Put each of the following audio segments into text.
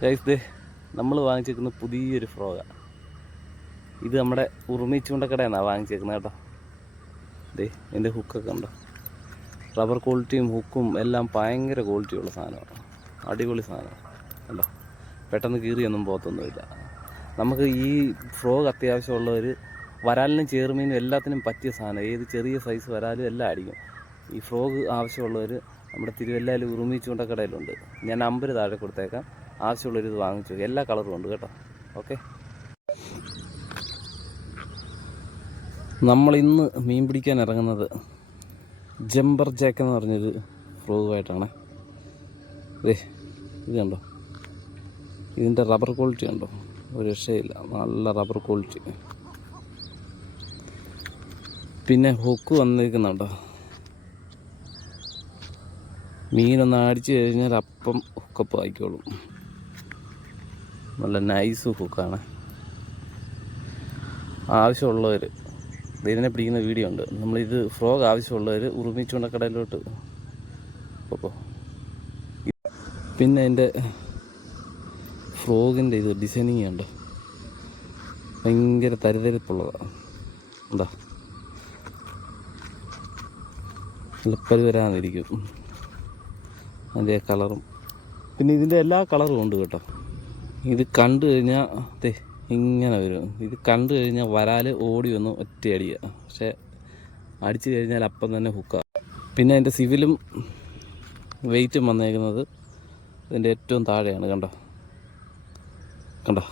Guys ദേ നമ്മൾ വാങ്ങിച്ചേക്കുന്ന പുതിയൊരു ഫ്രോഗാണ് ഇത് നമ്മുടെ ഉറുമി ചൂണ്ടക്കടയെന്നാണ് വാങ്ങിച്ചേക്കുന്നത് കേട്ടോ. ദേ എന്റെ ഹുക്കൊക്കെ ഉണ്ടോ? റബ്ബർ ക്വാളിറ്റിയും ഹുക്കും എല്ലാം ഭയങ്കര ക്വാളിറ്റിയുള്ള സാധനമാണ്. അടിപൊളി സാധനമാണ്. കണ്ടോ? പെട്ടെന്ന് കീറിയൊന്നും പോകത്തൊന്നുമില്ല. നമുക്ക് ഈ ഫ്രോഗ് അത്യാവശ്യമുള്ളവർ വരാലിനും ചേർമീനും എല്ലാത്തിനും പറ്റിയ സാധനം. ഏത് ചെറിയ സൈസ് വരാലും എല്ലാം അടിക്കും. ഈ ഫ്രോഗ് ആവശ്യമുള്ളവർ നമ്മുടെ തിരുവല്ലയിൽ ഉറുമി ചൂണ്ടക്കടയിലുണ്ട് ഞാൻ നമ്പർ താഴെ കൊടുത്തേക്കാം. ആവശ്യമുള്ളവർ ഇത് വാങ്ങിച്ചു. എല്ലാ കളറും ഉണ്ട് കേട്ടോ. ഓക്കെ. നമ്മൾ ഇന്ന് മീൻ പിടിക്കാൻ ഇറങ്ങുന്നത് ജംബർ ജാക്ക് എന്ന് പറഞ്ഞൊരു ഫ്രോഗുമായിട്ടാണ്. ദേ ഇത് കണ്ടോ? ഇതിന്റെ റബ്ബർ ക്വാളിറ്റി കണ്ടോ? ഒരു രക്ഷയില്ല. നല്ല റബ്ബർ ക്വാളിറ്റി. പിന്നെ ഹുക്ക് വന്നിരിക്കുന്നുണ്ടോ മീനൊന്ന് അടിച്ചു കഴിഞ്ഞാൽ അപ്പം ഹുക്കപ്പ് ആയിക്കോളും. നല്ല നൈസ് ഹുക്കാണ് ആവശ്യമുള്ളവർ ഇതിനെ പിടിക്കുന്ന വീഡിയോ ഉണ്ട്. നമ്മളിത് ഫ്രോഗ് ആവശ്യമുള്ളവർ ഉറുമിച്ചുകൊണ്ട കടയിലോട്ട് പോക്കോ. പിന്നെ എന്റെ ഫ്രോഗിന്റെ ഇത് ഡിസൈനിങ് ഉണ്ട്. ഭയങ്കര തരിതരിപ്പുള്ളതാണ് എന്താ? എളുപ്പരി വരാതിരിക്കും അതിന്റെ കളറും പിന്നെ ഇതിന്റെ എല്ലാ കളറും ഉണ്ട് കേട്ടോ. ഇത് കണ്ടു കഴിഞ്ഞാൽ ദേ ഇങ്ങനെ വരും. ഇത് കണ്ടു കഴിഞ്ഞാൽ വരാൽ ഓടി വന്ന് ഒറ്റയടിക്കുക പക്ഷേ അടിച്ചു കഴിഞ്ഞാൽ അപ്പം തന്നെ ഹുക്ക പിന്നെ അതിന്റെ സിവിലും വെയിറ്റും വന്നേക്കുന്നത് ഇതിന്റെ ഏറ്റവും താഴെയാണ് കണ്ടോ? കണ്ടോ?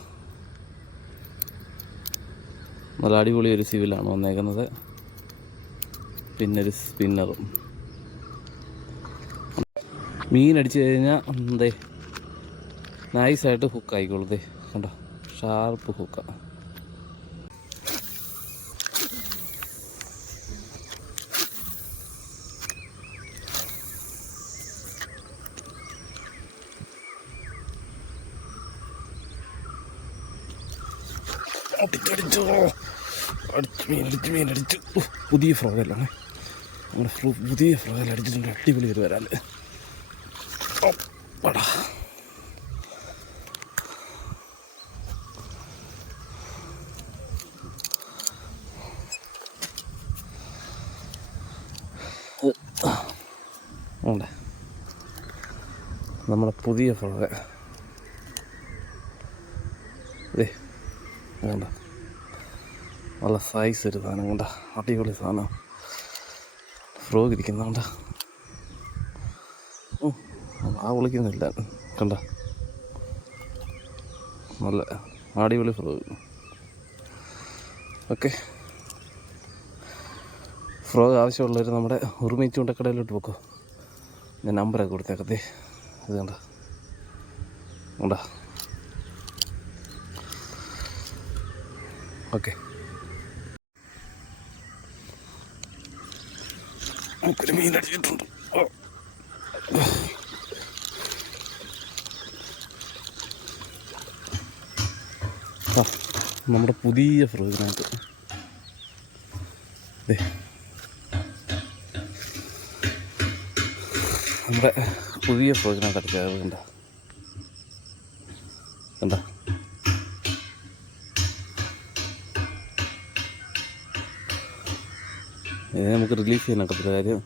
നല്ല അടിപൊളി ഒരു സിവിലാണ് വന്നേക്കുന്നത്. പിന്നെ ഒരു സ്പിന്നറും മീൻ അടിച്ചു കഴിഞ്ഞാൽ എന്തേ നൈസായിട്ട് ഹുക്ക് ആയിക്കോളൂ കണ്ടോ? ഷാർപ്പ് ഹുക്ക പുതിയ ഫ്രോഗല്ലേ നമ്മുടെ പുതിയ ഫ്രോഗൽ അടിച്ചിട്ടുണ്ട്. അടിപൊളി ഒരു വരാൽ. ഒപ്പടാ ഉണ്ട്. നമ്മുടെ പുതിയ ഫ്രോഗ് ഇതേ നല്ല സൈസ് ഒരു സാധനം കണ്ട? അടിപൊളി സാധനം. ഫ്രോഗ് ഇരിക്കുന്നുണ്ട ആ വിളിക്കുന്നില്ല. കണ്ട? നല്ല അടിപൊളി ഫ്രോഗ് ഓക്കെ ഫ്രോഗ് ആവശ്യമുള്ളവർ നമ്മുടെ ഉറുമി ചൂണ്ടക്കടയിലോട്ട് പോക്കോ. ഞാൻ നമ്പറൊക്കെ കൊടുത്തേക്കത്തേ ഇത് കണ്ട? കണ്ട ഓക്കെ നമുക്കൊരു മീൻ അടിച്ചിട്ടുണ്ട്. നമ്മുടെ പുതിയ ഫ്രോഗിനകത്ത് ദേ. നമ്മുടെ പുതിയ ഫ്രോഗിനകത്ത് കിടക്കുക. കണ്ട? കണ്ട? നമുക്ക് റിലീഫ് ചെയ്യാൻ ചെയ്യാനൊക്കത്തില്ല കാര്യം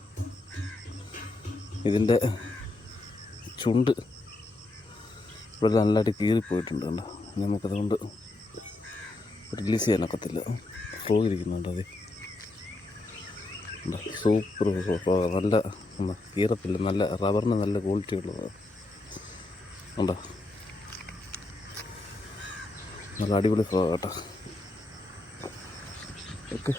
ഇതിന്റെ ചുണ്ട് ഇവിടെ നല്ലതായിട്ട് കീറിപ്പോയിട്ടുണ്ട് കണ്ടോ? നമുക്കതുകൊണ്ട് റിലീസ് ചെയ്യാനൊക്കത്തില്ല ഫ്ലോ ഇരിക്കുന്നുണ്ട് അതെ. സൂപ്പർ നല്ല എന്താ നല്ല റബ്ബറിന് നല്ല ക്വാളിറ്റി ഉള്ളതാണ് ഉണ്ടോ? നല്ല അടിപൊളി ഫ്ലോ കേട്ടോ. ഓക്കെ.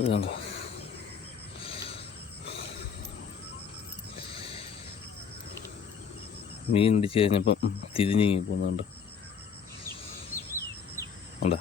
ഇതുണ്ടോ മീൻ ഇടിച്ച് കഴിഞ്ഞപ്പം തിരിഞ്ഞ് പോകുന്നുണ്ട്. ഉണ്ടോ?